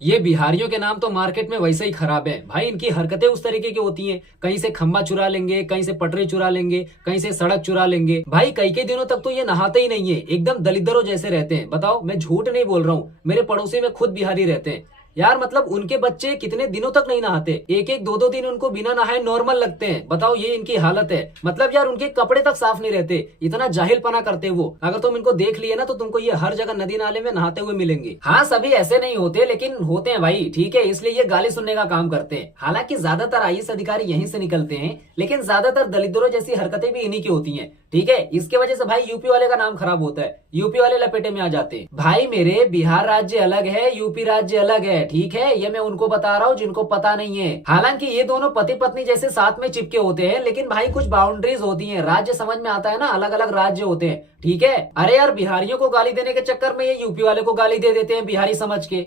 ये बिहारियों के नाम तो मार्केट में वैसे ही खराब है भाई। इनकी हरकतें उस तरीके की होती हैं, कहीं से खंबा चुरा लेंगे, कहीं से पटरी चुरा लेंगे, कहीं से सड़क चुरा लेंगे। भाई कई दिनों तक तो ये नहाते ही नहीं है, एकदम दलिद्रों जैसे रहते हैं। बताओ, मैं झूठ नहीं बोल रहा हूँ, मेरे पड़ोसी में खुद बिहारी रहते हैं यार। मतलब उनके बच्चे कितने दिनों तक नहीं नहाते, एक एक दो दो दिन उनको बिना नहाए नॉर्मल लगते हैं। बताओ ये इनकी हालत है। मतलब यार उनके कपड़े तक साफ नहीं रहते, इतना जाहिलपना करते वो। अगर तुम इनको देख लिए ना तो तुमको ये हर जगह नदी नाले में नहाते हुए मिलेंगे। हाँ, सभी ऐसे नहीं होते लेकिन होते हैं भाई, ठीक है, इसलिए ये गाली सुनने का काम करते हैं। हालांकि ज्यादातर आईएएस अधिकारी यहीं से निकलते हैं, लेकिन ज्यादातर दलितों जैसी हरकतें भी इन्हीं की होती हैं, ठीक है। इसके वजह से भाई यूपी वाले का नाम खराब होता है, यूपी वाले लपेटे में आ जाते हैं। भाई मेरे, बिहार राज्य अलग है, यूपी राज्य अलग है, ठीक है। ये मैं उनको बता रहा हूँ जिनको पता नहीं है। हालांकि ये दोनों पति पत्नी जैसे साथ में चिपके होते हैं, लेकिन भाई कुछ बाउंड्रीज होती हैं। राज्य समझ में आता है ना, अलग अलग राज्य होते हैं, ठीक है। अरे यार, बिहारियों को गाली देने के चक्कर में ये यूपी वाले को गाली दे देते हैं बिहारी समझ के।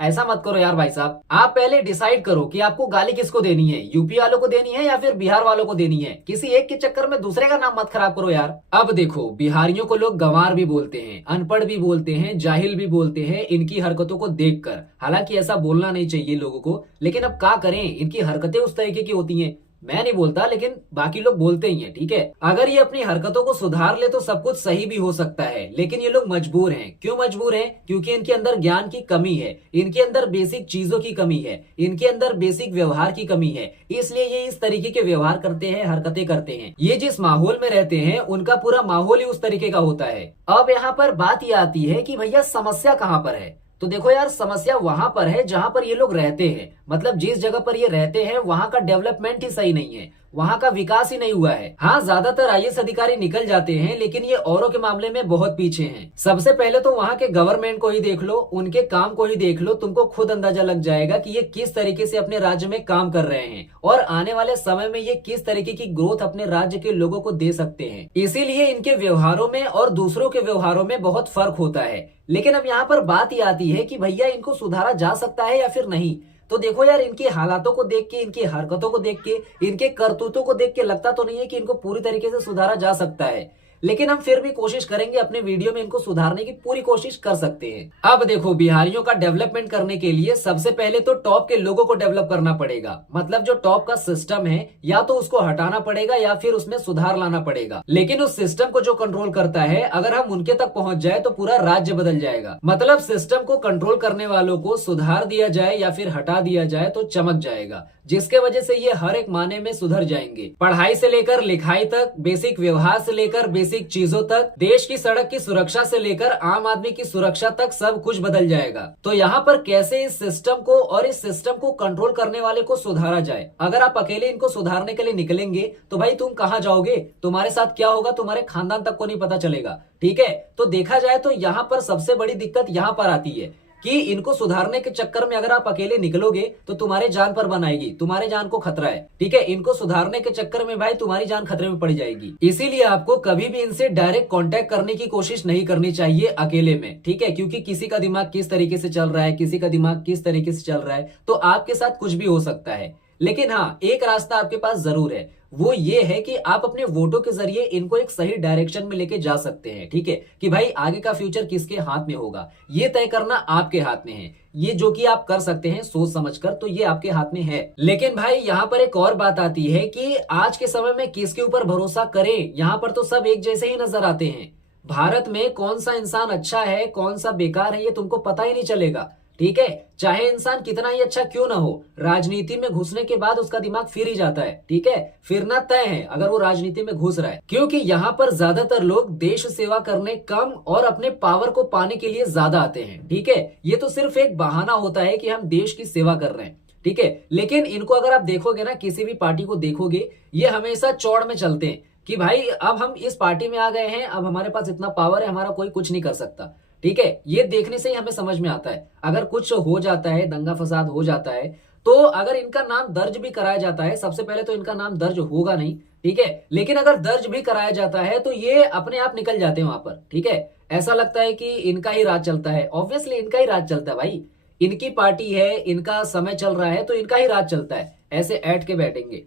ऐसा मत करो यार भाई साहब। आप पहले डिसाइड करो कि आपको गाली किसको देनी है, यूपी वालों को देनी है या फिर बिहार वालों को देनी है। किसी एक के चक्कर में दूसरे का नाम मत खराब करो यार। अब देखो, बिहारियों को लोग गंवार भी बोलते हैं, अनपढ़ भी बोलते हैं, जाहिल भी बोलते हैं इनकी हरकतों को देखकर। हालांकि ऐसा बोलना नहीं चाहिए लोगों को, लेकिन अब क्या करें, इनकी हरकतें उस तरीके की होती हैं। मैं नहीं बोलता, लेकिन बाकी लोग बोलते ही हैं, ठीक है। अगर ये अपनी हरकतों को सुधार ले तो सब कुछ सही भी हो सकता है, लेकिन ये लोग मजबूर हैं। क्यों मजबूर हैं? क्योंकि इनके अंदर ज्ञान की कमी है, इनके अंदर बेसिक चीजों की कमी है, इनके अंदर बेसिक व्यवहार की कमी है। इसलिए ये इस तरीके के व्यवहार करते हैं, हरकतें करते हैं। ये जिस माहौल में रहते हैं उनका पूरा माहौल ही उस तरीके का होता है। अब यहाँ पर बात ये आती है कि भैया समस्या कहाँ पर है। तो देखो यार, समस्या वहां पर है जहां पर ये लोग रहते हैं। मतलब जिस जगह पर ये रहते हैं वहां का डेवलपमेंट ही सही नहीं है, वहां का विकास ही नहीं हुआ है। हाँ, ज्यादातर आईएएस अधिकारी निकल जाते हैं, लेकिन ये औरों के मामले में बहुत पीछे हैं। सबसे पहले तो वहां के गवर्नमेंट को ही देख लो, उनके काम को ही देख लो, तुमको खुद अंदाजा लग जाएगा कि ये किस तरीके से अपने राज्य में काम कर रहे हैं और आने वाले समय में ये किस तरीके की ग्रोथ अपने राज्य के लोगों को दे सकते हैं। इसीलिए इनके व्यवहारों में और दूसरों के व्यवहारों में बहुत फर्क होता है। लेकिन अब यहाँ पर बात ये आती है कि भैया इनको सुधारा जा सकता है या फिर नहीं। तो देखो यार, इनकी हालातों को देख के, इनकी हरकतों को देख के, इनके करतूतों को देख के लगता तो नहीं है कि इनको पूरी तरीके से सुधारा जा सकता है। लेकिन हम फिर भी कोशिश करेंगे, अपने वीडियो में इनको सुधारने की पूरी कोशिश कर सकते हैं। अब देखो, बिहारियों का डेवलपमेंट करने के लिए सबसे पहले तो टॉप के लोगों को डेवलप करना पड़ेगा। मतलब जो टॉप का सिस्टम है, या तो उसको हटाना पड़ेगा या फिर उसमें सुधार लाना पड़ेगा। लेकिन उस सिस्टम को जो कंट्रोल करता है, अगर हम उनके तक पहुंच जाए तो पूरा राज्य बदल जाएगा। मतलब सिस्टम को कंट्रोल करने वालों को सुधार दिया जाए या फिर हटा दिया जाए तो चमक जाएगा, जिसके वजह से ये हर एक माने में सुधर जाएंगे। पढ़ाई से लेकर लिखाई तक, बेसिक व्यवहार से लेकर बेसिक चीजों तक, देश की सड़क की सुरक्षा से लेकर आम आदमी की सुरक्षा तक सब कुछ बदल जाएगा। तो यहाँ पर कैसे इस सिस्टम को और इस सिस्टम को कंट्रोल करने वाले को सुधारा जाए। अगर आप अकेले इनको सुधारने के लिए निकलेंगे तो भाई तुम कहाँ जाओगे, तुम्हारे साथ क्या होगा तुम्हारे खानदान तक को नहीं पता चलेगा, ठीक है। तो देखा जाए तो यहाँ पर सबसे बड़ी दिक्कत यहाँ पर आती है कि इनको सुधारने के चक्कर में अगर आप अकेले निकलोगे तो तुम्हारे जान पर बनाएगी, तुम्हारे जान को खतरा है, ठीक है। इनको सुधारने के चक्कर में भाई तुम्हारी जान खतरे में पड़ जाएगी। इसीलिए आपको कभी भी इनसे डायरेक्ट कांटेक्ट करने की कोशिश नहीं करनी चाहिए अकेले में, ठीक है। क्योंकि किसी का दिमाग किस तरीके से चल रहा है, किसी का दिमाग किस तरीके से चल रहा है, तो आपके साथ कुछ भी हो सकता है। लेकिन हाँ, एक रास्ता आपके पास जरूर है, वो ये है कि आप अपने वोटों के जरिए इनको एक सही डायरेक्शन में लेके जा सकते हैं, ठीक है। कि भाई आगे का फ्यूचर किसके हाथ में होगा, ये तय करना आपके हाथ में है। ये जो कि आप कर सकते हैं सोच समझकर, तो ये आपके हाथ में है। लेकिन भाई यहाँ पर एक और बात आती है कि आज के समय में किसके ऊपर भरोसा करें। यहाँ पर तो सब एक जैसे ही नजर आते हैं। भारत में कौन सा इंसान अच्छा है, कौन सा बेकार है, ये तुमको पता ही नहीं चलेगा, ठीक है। चाहे इंसान कितना ही अच्छा क्यों ना हो, राजनीति में घुसने के बाद उसका दिमाग फिर ही जाता है, ठीक है। फिरना तय है अगर वो राजनीति में घुस रहा है। क्योंकि यहाँ पर ज्यादातर लोग देश सेवा करने कम और अपने पावर को पाने के लिए ज्यादा आते हैं, ठीक है। ये तो सिर्फ एक बहाना होता है कि हम देश की सेवा कर रहे हैं, ठीक है। लेकिन इनको अगर आप देखोगे ना, किसी भी पार्टी को देखोगे, ये हमेशा चौड़ में चलते हैं कि भाई अब हम इस पार्टी में आ गए हैं, अब हमारे पास इतना पावर है, हमारा कोई कुछ नहीं कर सकता, ठीक है। ये देखने से ही हमें समझ में आता है। अगर कुछ हो जाता है, दंगा फसाद हो जाता है, तो अगर इनका नाम दर्ज भी कराया जाता है, सबसे पहले तो इनका नाम दर्ज होगा नहीं, ठीक है। लेकिन अगर दर्ज भी कराया जाता है तो ये अपने आप निकल जाते हैं वहां पर, ठीक है। ऐसा लगता है कि इनका ही राज चलता है। ऑब्वियसली इनका ही राज चलता है भाई, इनकी पार्टी है, इनका समय चल रहा है, तो इनका ही राज चलता है। ऐसे ऐठ के बैठेंगे,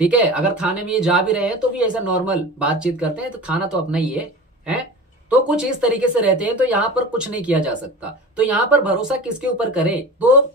ठीक है। अगर थाने में ये जा भी रहे हैं तो भी ऐसा नॉर्मल बातचीत करते हैं, तो थाना तो अपना ही है। तो कुछ इस तरीके से रहते हैं, तो यहाँ पर कुछ नहीं किया जा सकता। तो यहाँ पर भरोसा किसके ऊपर करें, तो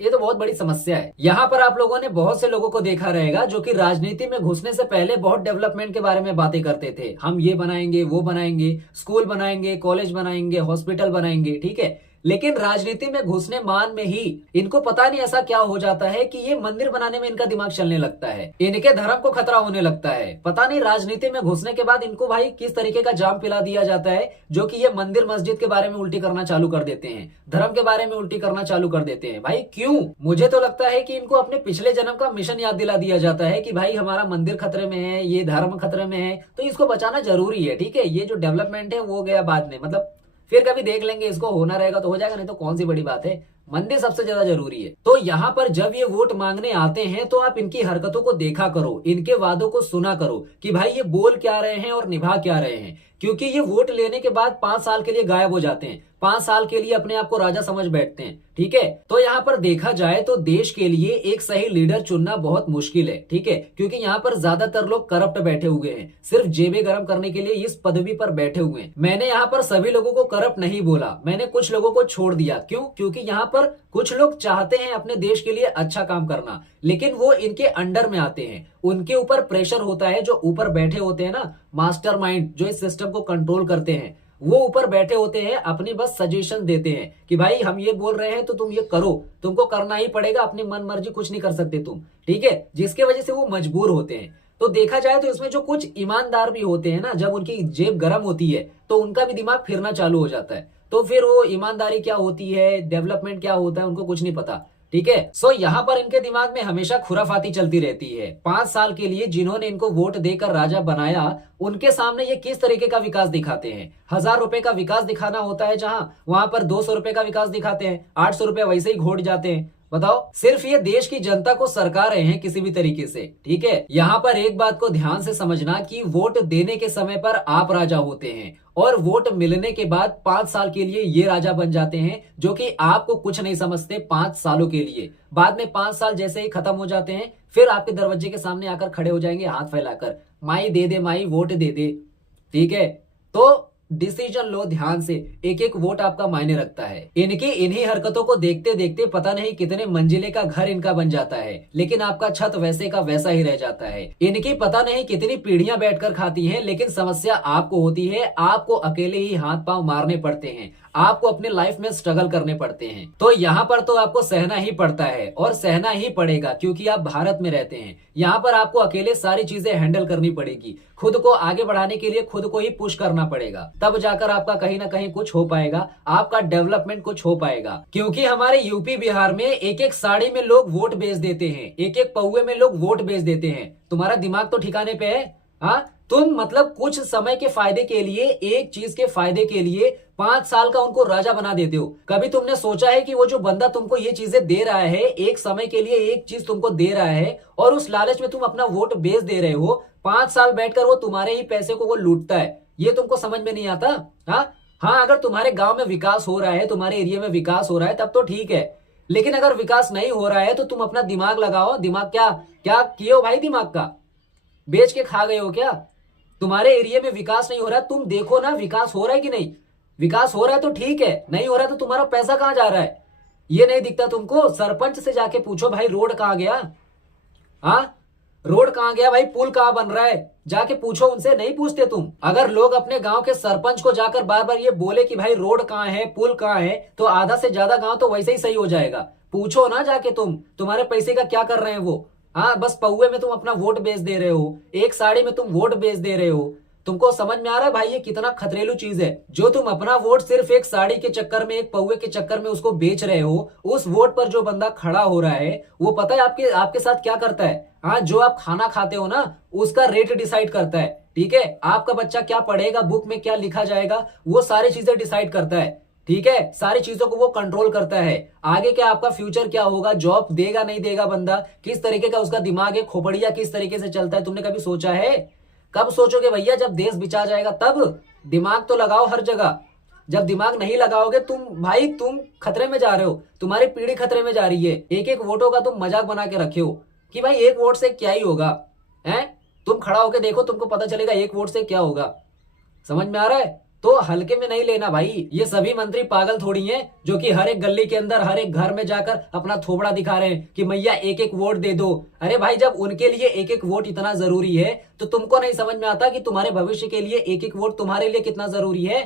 ये तो बहुत बड़ी समस्या है। यहाँ पर आप लोगों ने बहुत से लोगों को देखा रहेगा जो कि राजनीति में घुसने से पहले बहुत डेवलपमेंट के बारे में बातें करते थे, हम ये बनाएंगे वो बनाएंगे, स्कूल बनाएंगे, कॉलेज बनाएंगे, हॉस्पिटल बनाएंगे, ठीक है। लेकिन राजनीति में घुसने मान में ही इनको पता नहीं ऐसा क्या हो जाता है कि ये मंदिर बनाने में इनका दिमाग चलने लगता है, इनके धर्म को खतरा होने लगता है। पता नहीं राजनीति में घुसने के बाद इनको भाई किस तरीके का जाम पिला दिया जाता है, जो कि ये मंदिर मस्जिद के बारे में उल्टी करना चालू कर देते हैं, धर्म के बारे में उल्टी करना चालू कर देते हैं। भाई क्यों? मुझे तो लगता है कि इनको अपने पिछले जन्म का मिशन याद दिला दिया जाता है कि भाई हमारा मंदिर खतरे में है, ये धर्म खतरे में है, तो इसको बचाना जरूरी है, ठीक है। ये जो डेवलपमेंट है वो गया बाद में, मतलब फिर कभी देख लेंगे, इसको होना रहेगा तो हो जाएगा, नहीं तो कौन सी बड़ी बात है। मंदिर सबसे ज्यादा जरूरी है। तो यहाँ पर जब ये वोट मांगने आते हैं तो आप इनकी हरकतों को देखा करो, इनके वादों को सुना करो कि भाई ये बोल क्या रहे हैं और निभा क्या रहे हैं। क्योंकि ये वोट लेने के बाद 5 साल के लिए गायब हो जाते हैं, 5 साल के लिए अपने आप को राजा समझ बैठते हैं, ठीक है। तो यहाँ पर देखा जाए तो देश के लिए एक सही लीडर चुनना बहुत मुश्किल है, ठीक है। क्योंकि यहाँ पर ज्यादातर लोग करप्ट बैठे हुए हैं, सिर्फ जेबें गर्म करने के लिए इस पदवी पर बैठे हुए हैं। मैंने यहाँ पर सभी लोगों को करप्ट नहीं बोला, मैंने कुछ लोगों को छोड़ दिया। क्यों? क्योंकि यहाँ पर कुछ लोग चाहते हैं अपने देश के लिए अच्छा काम करना, लेकिन वो इनके अंडर में आते हैं, उनके ऊपर प्रेशर होता है। जो ऊपर बैठे होते हैं ना, मास्टरमाइंड जो इस सिस्टम को कंट्रोल करते हैं, वो ऊपर बैठे होते हैं, अपनी बस सजेशन देते हैं कि भाई हम ये बोल रहे हैं तो तुम ये करो, तुमको करना ही पड़ेगा, अपनी मन मर्जी कुछ नहीं कर सकते तुम, ठीक है। जिसके वजह से वो मजबूर होते हैं। तो देखा जाए तो इसमें जो कुछ ईमानदार भी होते हैं ना, जब उनकी जेब गर्म होती है तो उनका भी दिमाग फिरना चालू हो जाता है। तो फिर वो ईमानदारी क्या होती है, डेवलपमेंट क्या होता है, उनको कुछ नहीं पता, ठीक है। सो यहाँ पर इनके दिमाग में हमेशा खुराफाती चलती रहती है। 5 साल के लिए जिन्होंने इनको वोट देकर राजा बनाया, उनके सामने ये किस तरीके का विकास दिखाते हैं। 1000 रुपए का विकास दिखाना होता है जहां, वहां पर 200 रुपए का विकास दिखाते हैं, 800 रुपए वैसे ही घोट जाते हैं। बताओ, सिर्फ ये देश की जनता को सरका रहे हैं किसी भी तरीके से, ठीक है। यहाँ पर एक बात को ध्यान से समझना कि वोट देने के समय पर आप राजा होते हैं और वोट मिलने के बाद 5 साल के लिए ये राजा बन जाते हैं, जो कि आपको कुछ नहीं समझते 5 सालों के लिए। बाद में 5 साल जैसे ही खत्म हो जाते हैं, फिर आपके दरवाजे के सामने आकर खड़े हो जाएंगे हाथ फैलाकर, माई दे दे माई, वोट दे दे, ठीक है। तो डिसीजन लो ध्यान से, एक एक वोट आपका मायने रखता है। इनकी इन्हीं हरकतों को देखते देखते पता नहीं कितने मंजिले का घर इनका बन जाता है, लेकिन आपका छत वैसे का वैसा ही रह जाता है। इनकी पता नहीं कितनी पीढ़ियां बैठकर खाती हैं, लेकिन समस्या आपको होती है, आपको अकेले ही हाथ पांव मारने पड़ते हैं, आपको अपने लाइफ में स्ट्रगल करने पड़ते हैं। तो यहाँ पर तो आपको सहना ही पड़ता है और सहना ही पड़ेगा, क्योंकि आप भारत में रहते हैं। यहाँ पर आपको अकेले सारी चीजें हैंडल करनी पड़ेगी, खुद को आगे बढ़ाने के लिए खुद को ही पुश करना पड़ेगा, तब जाकर आपका कहीं ना कहीं कुछ हो पाएगा, आपका डेवलपमेंट कुछ हो पाएगा। क्योंकि हमारे यूपी बिहार में एक एक साड़ी में लोग वोट बेच देते हैं, एक एक पौवे में लोग वोट बेच देते हैं। तुम्हारा दिमाग तो ठिकाने पे है? हाँ, तुम मतलब कुछ समय के फायदे के लिए, एक चीज के फायदे के लिए 5 साल का उनको राजा बना देते हो। कभी तुमने सोचा है कि वो जो बंदा तुमको ये चीजें दे रहा है, एक समय के लिए एक चीज तुमको दे रहा है और उस लालच में तुम अपना वोट बेच दे रहे हो, 5 साल बैठकर वो तुम्हारे ही पैसे को वो लूटता है, ये तुमको समझ में नहीं आता? हाँ, अगर तुम्हारे गांव में विकास हो रहा है, तुम्हारे एरिया में विकास हो रहा है, तब तो ठीक है। लेकिन अगर विकास नहीं हो रहा है तो तुम अपना दिमाग लगाओ। दिमाग क्या क्या किए हो भाई? दिमाग का बेच के खा गए हो क्या? तुम्हारे एरिया में विकास नहीं हो रहा है, तुम देखो ना विकास हो रहा है कि नहीं। विकास हो रहा है तो ठीक है, नहीं हो रहा है तो तुम्हारा पैसा कहां जा रहा है, ये नहीं दिखता तुमको? सरपंच से जाके पूछो भाई रोड कहां गया, रोड कहां गया भाई, पुल कहां बन रहा है, जाके पूछो उनसे। नहीं पूछते तुम? अगर लोग अपने गांव के सरपंच को जाकर बार बार ये बोले कि भाई रोड कहां है, पुल कहां है, तो आधा से ज्यादा गांव तो वैसे ही सही हो जाएगा। पूछो ना जाके तुम, तुम्हारे पैसे का क्या कर रहे हैं वो। बस पौवे में तुम अपना वोट बेच दे रहे हो, एक साड़ी में तुम वोट बेच दे रहे हो। तुमको समझ में आ रहा है भाई ये कितना खतरेलू चीज है? जो तुम अपना वोट सिर्फ एक साड़ी के चक्कर में, एक पौवे के चक्कर में उसको बेच रहे हो, उस वोट पर जो बंदा खड़ा हो रहा है वो पता है आपके साथ क्या करता है? जो आप खाना खाते हो ना, उसका रेट डिसाइड करता है, ठीक है। आपका बच्चा क्या पढ़ेगा, बुक में क्या लिखा जाएगा, वो सारी चीजें डिसाइड करता है, ठीक है। सारी चीजों को वो कंट्रोल करता है। आगे क्या आपका फ्यूचर क्या होगा, जॉब देगा नहीं देगा बंदा, किस तरीके का उसका दिमाग है, खोपड़िया किस तरीके से चलता है, तुमने कभी सोचा है? कब सोचोगे भैया? जब देश बिचा जाएगा तब। दिमाग तो लगाओ हर जगह। जब दिमाग नहीं लगाओगे तुम भाई, तुम खतरे में जा रहे हो, तुम्हारी पीढ़ी खतरे में जा रही है। एक एक वोटों का तुम मजाक बना के रखे हो कि भाई एक वोट से क्या ही होगा, तुम खड़ा होके देखो, तुमको पता चलेगा एक वोट से क्या होगा। समझ में आ रहा है? तो हल्के में नहीं लेना भाई। ये सभी मंत्री पागल थोड़ी हैं जो कि हर एक गली के अंदर हर एक घर में जाकर अपना थोबड़ा दिखा रहे हैं कि मैया एक एक वोट दे दो। अरे भाई, जब उनके लिए एक एक वोट इतना जरूरी है तो तुमको नहीं समझ में आता कि तुम्हारे भविष्य के लिए एक एक वोट तुम्हारे लिए कितना जरूरी है?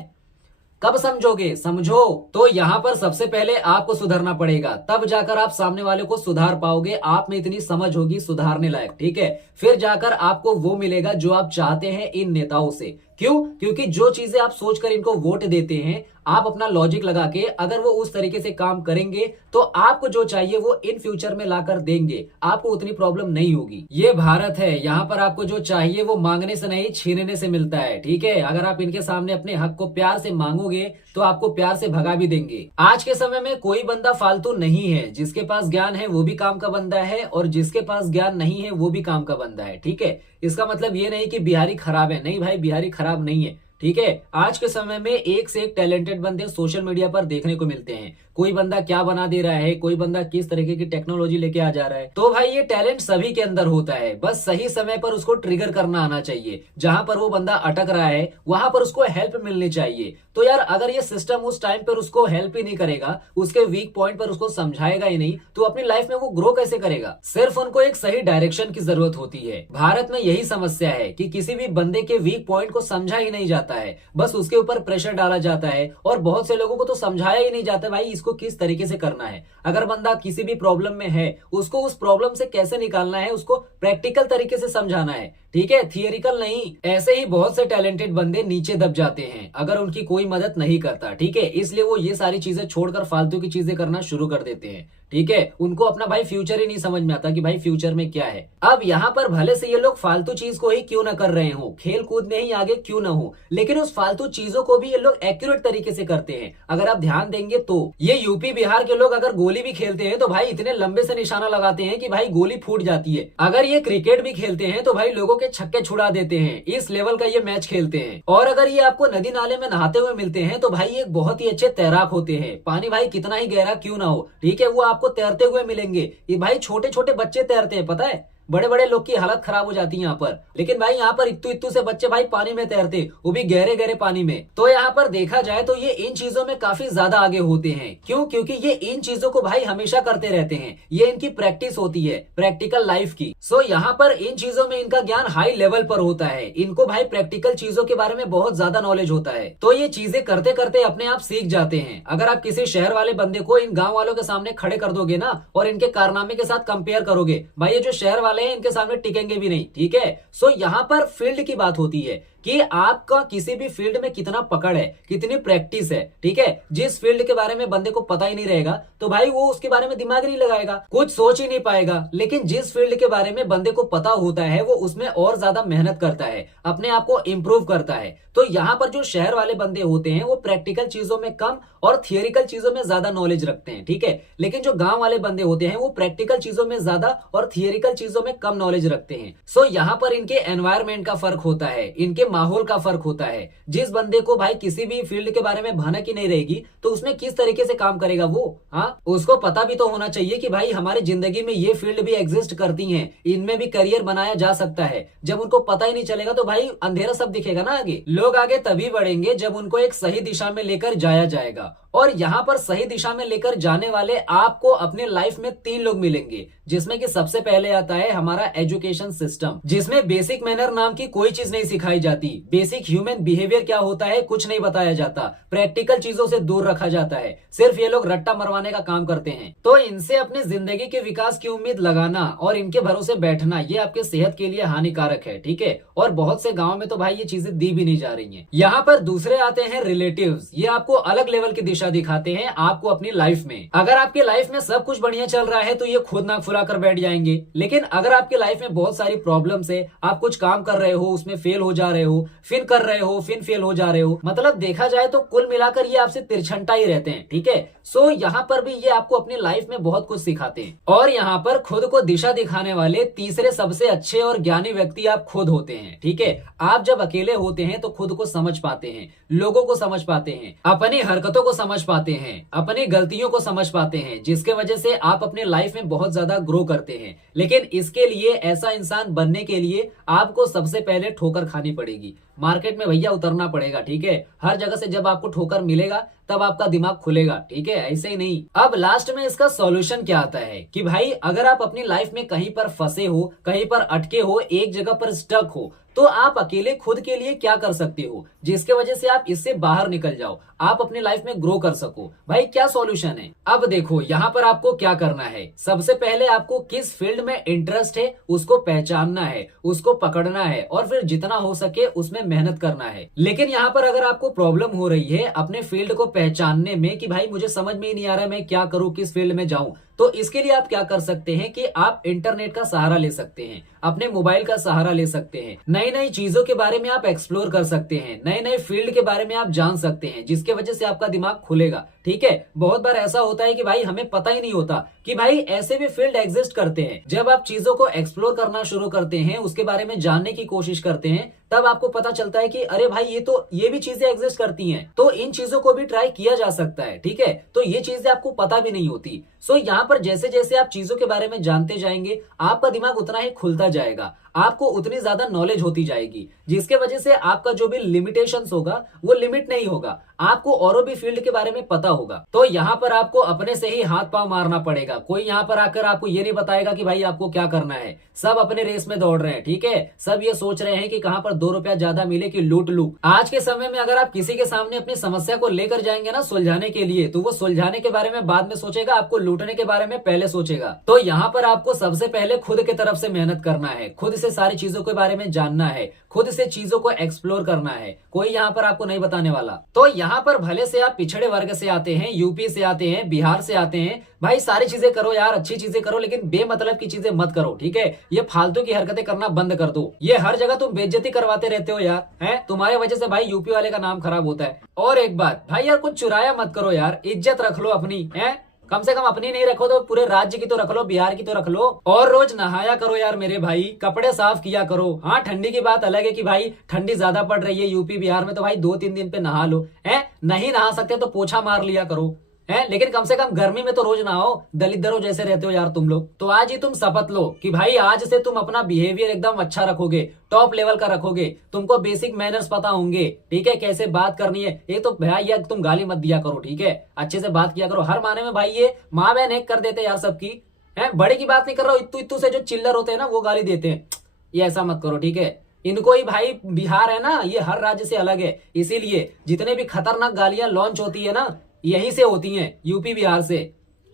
कब समझोगे? समझो। तो यहाँ पर सबसे पहले आपको सुधरना पड़ेगा, तब जाकर आप सामने वाले को सुधार पाओगे। आप में इतनी समझ होगी सुधारने लायक, ठीक है? फिर जाकर आपको वो मिलेगा जो आप चाहते हैं इन नेताओं से। क्यों? क्योंकि जो चीजें आप सोचकर इनको वोट देते हैं, आप अपना लॉजिक लगा के अगर वो उस तरीके से काम करेंगे तो आपको जो चाहिए वो इन फ्यूचर में लाकर देंगे, आपको उतनी प्रॉब्लम नहीं होगी। ये भारत है, यहाँ पर आपको जो चाहिए वो मांगने से नहीं छीनने से मिलता है, ठीक है? अगर आप इनके सामने अपने हक को प्यार से मांगोगे तो आपको प्यार से भगा भी देंगे। आज के समय में कोई बंदा फालतू नहीं है, जिसके पास ज्ञान है वो भी काम का बंदा है और जिसके पास ज्ञान नहीं है वो भी काम का बंदा है, ठीक है? इसका मतलब ये नहीं कि बिहारी खराब है, नहीं भाई, बिहारी खराब नहीं है, ठीक है? आज के समय में एक से एक टैलेंटेड बंदे सोशल मीडिया पर देखने को मिलते हैं। कोई बंदा क्या बना दे रहा है, कोई बंदा किस तरीके की टेक्नोलॉजी लेके आ जा रहा है। तो भाई ये टैलेंट सभी के अंदर होता है, बस सही समय पर उसको ट्रिगर करना आना चाहिए। जहां पर वो बंदा अटक रहा है वहां पर उसको हेल्प मिलनी चाहिए। तो यार अगर ये सिस्टम उस टाइम पर उसको हेल्प ही नहीं करेगा, उसके वीक पॉइंट पर उसको समझाएगा ही नहीं, तो अपनी लाइफ में वो ग्रो कैसे करेगा? सिर्फ उनको एक सही डायरेक्शन की जरूरत होती है। भारत में यही समस्या है कि किसी भी बंदे के वीक पॉइंट को समझा ही नहीं जाता है, बस उसके ऊपर प्रेशर डाला जाता है। और बहुत से लोगों को तो समझाया ही नहीं जाता भाई इसको किस तरीके से करना है। अगर बंदा किसी भी प्रॉब्लम में है, उसको उस प्रॉब्लम से कैसे निकालना है उसको प्रैक्टिकल तरीके से समझाना है, ठीक है? थियरिकल नहीं। ऐसे ही बहुत से टैलेंटेड बंदे नीचे दब जाते हैं अगर उनकी कोई मदद नहीं करता, ठीक है? इसलिए वो ये सारी चीजें छोड़कर फालतू की चीजें करना शुरू कर देते हैं, ठीक है? उनको अपना भाई फ्यूचर ही नहीं समझ में आता कि भाई फ्यूचर में क्या है। अब यहाँ पर भले से ये लोग फालतू चीज को ही क्यों ना कर रहे हो, खेल कूद में ही आगे क्यों ना हो, लेकिन उस फालतू चीजों को भी ये लोग एक्यूरेट तरीके से करते हैं। अगर आप ध्यान देंगे तो ये यूपी बिहार के लोग अगर गोली भी खेलते हैं तो भाई इतने लंबे से निशाना लगाते हैं कि भाई गोली फूट जाती है। अगर ये क्रिकेट भी खेलते हैं तो भाई लोगों के छक्के छुड़ा देते हैं, इस लेवल का ये मैच खेलते हैं। और अगर ये आपको नदी नाले में नहाते हुए मिलते हैं तो भाई एक बहुत ही अच्छे तैराक होते हैं। पानी भाई कितना ही गहरा क्यों ना हो, ठीक है, वो आपको तैरते हुए मिलेंगे। ये भाई छोटे छोटे बच्चे तैरते हैं, पता है? बड़े बड़े लोग की हालत खराब हो जाती है यहाँ पर, लेकिन भाई यहाँ पर इत्तू इत्तू से बच्चे भाई पानी में तैरते, वो भी गहरे गहरे पानी में। तो यहाँ पर देखा जाए तो ये इन चीजों में काफी ज्यादा आगे होते हैं। क्यों? क्योंकि ये इन चीजों को भाई हमेशा करते रहते हैं, ये इनकी प्रैक्टिस होती है प्रैक्टिकल लाइफ की। सो यहाँ पर इन चीजों में इनका ज्ञान हाई लेवल पर होता है, इनको भाई प्रैक्टिकल चीजों के बारे में बहुत ज्यादा नॉलेज होता है। तो ये चीजें करते करते अपने आप सीख जाते हैं। अगर आप किसी शहर वाले बंदे को इन गाँव वालों के सामने खड़े कर दोगे ना और इनके कारनामे के साथ कंपेयर करोगे, भाई ये जो शहर वाले हैं इनके सामने टिकेंगे भी नहीं, ठीक है? सो यहाँ पर फील्ड की बात होती है कि आपका किसी भी फील्ड में कितना पकड़ है, कितनी प्रैक्टिस है, ठीक है? जिस फील्ड के बारे में बंदे को पता ही नहीं रहेगा तो भाई वो उसके बारे में दिमाग नहीं लगाएगा, कुछ सोच ही नहीं पाएगा। लेकिन जिस फील्ड के बारे में बंदे को पता होता है वो उसमें और ज्यादा मेहनत करता है, अपने आप को इंप्रूव करता है। तो यहाँ पर जो शहर वाले बंदे होते हैं वो प्रैक्टिकल चीजों में कम और थियोरिकल चीजों में ज्यादा नॉलेज रखते हैं, ठीक है? लेकिन जो गांव वाले बंदे होते हैं वो प्रैक्टिकल चीजों में ज्यादा और थियोरिकल चीजों में कम नॉलेज रखते हैं। सो यहाँ पर इनके एनवायरमेंट का फर्क होता है, इनके माहौल का फर्क होता है। जिस बंदे को भाई किसी भी फील्ड के बारे में भनक ही नहीं रहेगी तो उसमें किस तरीके से काम करेगा वो? हाँ, उसको पता भी तो होना चाहिए कि भाई हमारी जिंदगी में ये फील्ड भी एग्जिस्ट करती हैं, इनमें भी करियर बनाया जा सकता है। जब उनको पता ही नहीं चलेगा तो भाई अंधेरा सब दिखेगा ना आगे। लोग आगे तभी बढ़ेंगे जब उनको एक सही दिशा में लेकर जाया जाएगा। और यहाँ पर सही दिशा में लेकर जाने वाले आपको अपने लाइफ में 3 लोग मिलेंगे, जिसमें कि सबसे पहले आता है हमारा एजुकेशन सिस्टम, जिसमें बेसिक मैनर नाम की कोई चीज नहीं सिखाई जाती। बेसिक ह्यूमन बिहेवियर क्या होता है कुछ नहीं बताया जाता, प्रैक्टिकल चीजों से दूर रखा जाता है। सिर्फ ये लोग रट्टा मरवाने का काम करते हैं। तो इनसे अपनी जिंदगी के विकास की उम्मीद लगाना और इनके भरोसे बैठना ये आपके सेहत के लिए हानिकारक है, ठीक है? और बहुत से गाँव में तो भाई ये चीजें दी भी नहीं जा रही है। यहाँ पर दूसरे आते हैं रिलेटिव्स। ये आपको अलग लेवल की दिशा दिखाते हैं आपको अपनी लाइफ में। अगर आपकी लाइफ में सब कुछ बढ़िया चल रहा है तो ये खुद नाक फुलाकर बैठ जाएंगे। लेकिन अगर आपकी लाइफ में बहुत सारी प्रॉब्लम्स है, आप कुछ काम कर रहे हो उसमें फेल हो जा रहे हो, फिर कर रहे हो फिर फेल हो जा रहे हो, मतलब देखा जाए तो कुल मिलाकर ये आपसे तिरछंटा ही रहते हैं, ठीक है? सो यहाँ पर भी ये आपको अपनी लाइफ में बहुत कुछ सिखाते हैं। और यहाँ पर खुद को दिशा दिखाने वाले तीसरे सबसे अच्छे और ज्ञानी व्यक्ति आप खुद होते हैं, ठीक है? आप जब अकेले होते हैं तो खुद को समझ पाते हैं, लोगों को समझ पाते हैं, अपनी हरकतों को समझ समझ पाते हैं, अपनी गलतियों को समझ पाते हैं, जिसके वजह से आप अपने लाइफ में बहुत ज्यादा ग्रो करते हैं। लेकिन इसके लिए, ऐसा इंसान बनने के लिए आपको सबसे पहले ठोकर खानी पड़ेगी, मार्केट में भैया उतरना पड़ेगा। ठीक है, हर जगह से जब आपको ठोकर मिलेगा तब आपका दिमाग खुलेगा। ठीक है, ऐसे ही नहीं। अब लास्ट में इसका सॉल्यूशन क्या आता है कि भाई अगर आप अपनी लाइफ में कहीं पर फंसे हो, कहीं पर अटके हो, एक जगह पर स्टक हो, तो आप अकेले खुद के लिए क्या कर सकते हो जिसके वजह से आप इससे बाहर निकल जाओ, आप अपनी लाइफ में ग्रो कर सको। भाई क्या सॉल्यूशन है? अब देखो, यहाँ पर आपको क्या करना है। सबसे पहले आपको किस फील्ड में इंटरेस्ट है उसको पहचानना है, उसको पकड़ना है और फिर जितना हो सके उसमें मेहनत करना है। लेकिन यहाँ पर अगर आपको प्रॉब्लम हो रही है अपने फील्ड को पहचानने में कि भाई मुझे समझ में ही नहीं आ रहा है मैं क्या करूं, किस फील्ड में जाऊं, तो इसके लिए आप क्या कर सकते हैं कि आप इंटरनेट का सहारा ले सकते हैं, अपने मोबाइल का सहारा ले सकते हैं। नई नई चीजों के बारे में आप एक्सप्लोर कर सकते हैं, नए नए फील्ड के बारे में आप जान सकते हैं, जिसके वजह से आपका दिमाग खुलेगा। ठीक है, बहुत बार ऐसा होता है कि भाई हमें पता ही नहीं होता कि भाई ऐसे भी फील्ड एग्जिस्ट करते हैं। जब आप चीजों को एक्सप्लोर करना शुरू करते हैं, उसके बारे में जानने की कोशिश करते हैं, तब आपको पता चलता है कि अरे भाई ये भी चीजें एग्जिस्ट करती हैं, तो इन चीजों को भी ट्राई किया जा सकता है। ठीक है, तो ये चीजें आपको पता भी नहीं होती। सो यहाँ पर जैसे जैसे आप चीजों के बारे में जानते जाएंगे, आपका दिमाग उतना ही खुलता जाएगा, आपको उतनी ज्यादा नॉलेज होती जाएगी, जिसके वजह से आपका जो भी लिमिटेशंस होगा वो लिमिट नहीं होगा, आपको और भी फील्ड के बारे में पता होगा। तो यहाँ पर आपको अपने से ही हाथ पांव मारना पड़ेगा। कोई यहाँ पर आकर आपको ये नहीं बताएगा कि भाई आपको क्या करना है। सब अपने रेस में दौड़ रहे हैं। ठीक है, सब ये सोच रहे हैं कि कहां पर 2 रुपया ज्यादा मिले कि लूट लूं। आज के समय में अगर आप किसी के सामने अपनी समस्या को लेकर जाएंगे ना सुलझाने के लिए, तो वो सुलझाने के बारे में बाद में सोचेगा, आपको लूटने के बारे में पहले सोचेगा। तो यहाँ पर आपको सबसे पहले खुद की तरफ से मेहनत करना है, खुद से सारी चीजों के बारे में जानना है, खुद से चीजों को एक्सप्लोर करना है। कोई यहाँ पर आपको नहीं बताने वाला। तो यहाँ पर भले से आप पिछड़े वर्ग से आते हैं, यूपी से आते हैं, बिहार से आते हैं, भाई सारी चीजें करो यार, अच्छी चीजें करो, लेकिन बेमतलब की चीजें मत करो। ठीक है, ये फालतू की हरकतें करना बंद कर दो। ये हर जगह तुम बेइज्जती करवाते रहते हो यार, हैं? तुम्हारे वजह से भाई यूपी वाले का नाम खराब होता है। और एक बात भाई यार, कुछ चुराया मत करो यार, इज्जत रख लो अपनी, है? कम से कम अपनी नहीं रखो तो पूरे राज्य की तो रख लो, बिहार की तो रख लो। और रोज नहाया करो यार मेरे भाई, कपड़े साफ किया करो। हाँ, ठंडी की बात अलग है कि भाई ठंडी ज्यादा पड़ रही है यूपी बिहार में, तो भाई 2-3 दिन पे नहा लो। है, नहीं नहा सकते तो पोछा मार लिया करो, है? लेकिन कम से कम गर्मी में तो रोज नहाओ, दलिद्रों जैसे रहते हो यार तुम लोग। तो आज ही तुम शपथ लो कि भाई आज से तुम अपना बिहेवियर एकदम अच्छा रखोगे, टॉप लेवल का रखोगे, तुमको बेसिक मैनर्स पता होंगे। ठीक है, कैसे बात करनी है। ये तो भाई यार तुम गाली मत दिया करो, ठीक है, अच्छे से बात किया करो। हर माने में भाई ये माँ बहन एक कर देते यार सबकी, है? बड़े की बात नहीं कर रहा हूँ, इत्तू इत्तू से जो चिल्लर होते हैं ना वो गाली देते हैं, ये ऐसा मत करो। ठीक है, इनको ही भाई, बिहार है ना, ये हर राज्य से अलग है, इसीलिए जितने भी खतरनाक गालियां लॉन्च होती है ना यहीं से होती हैं, यूपी बिहार से।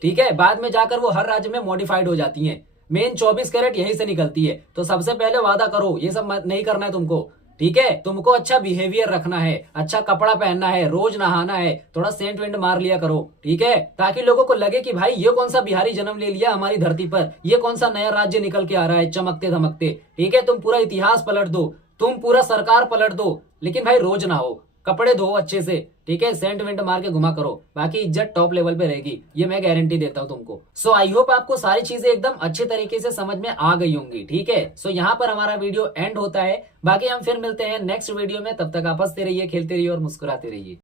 ठीक है, बाद में जाकर वो हर राज्य में मॉडिफाइड हो जाती हैं, मेन 24 कैरेट यहीं से निकलती है। तो सबसे पहले वादा करो ये सब नहीं करना है तुमको। ठीक है, तुमको अच्छा बिहेवियर रखना है, अच्छा कपड़ा पहनना है, रोज नहाना है, थोड़ा सेंट वेंट मार लिया करो। ठीक है, ताकि लोगों को लगे कि भाई ये कौन सा बिहारी जन्म ले लिया हमारी धरती पर, ये कौन सा नया राज्य निकल के आ रहा है चमकते धमकते। ठीक है, तुम पूरा इतिहास पलट दो, तुम पूरा सरकार पलट दो, लेकिन भाई रोज नहाओ, कपड़े धो अच्छे से। ठीक है, सेंट वेंट मार के घुमा करो, बाकी इज्जत टॉप लेवल पे रहेगी, ये मैं गारंटी देता हूं तुमको। सो आई होप आपको सारी चीजें एकदम अच्छे तरीके से समझ में आ गई होंगी। ठीक है, सो यहाँ पर हमारा वीडियो एंड होता है, बाकी हम फिर मिलते हैं नेक्स्ट वीडियो में। तब तक आप हंसते रहिए, खेलते रहिए और मुस्कुराते रहिए।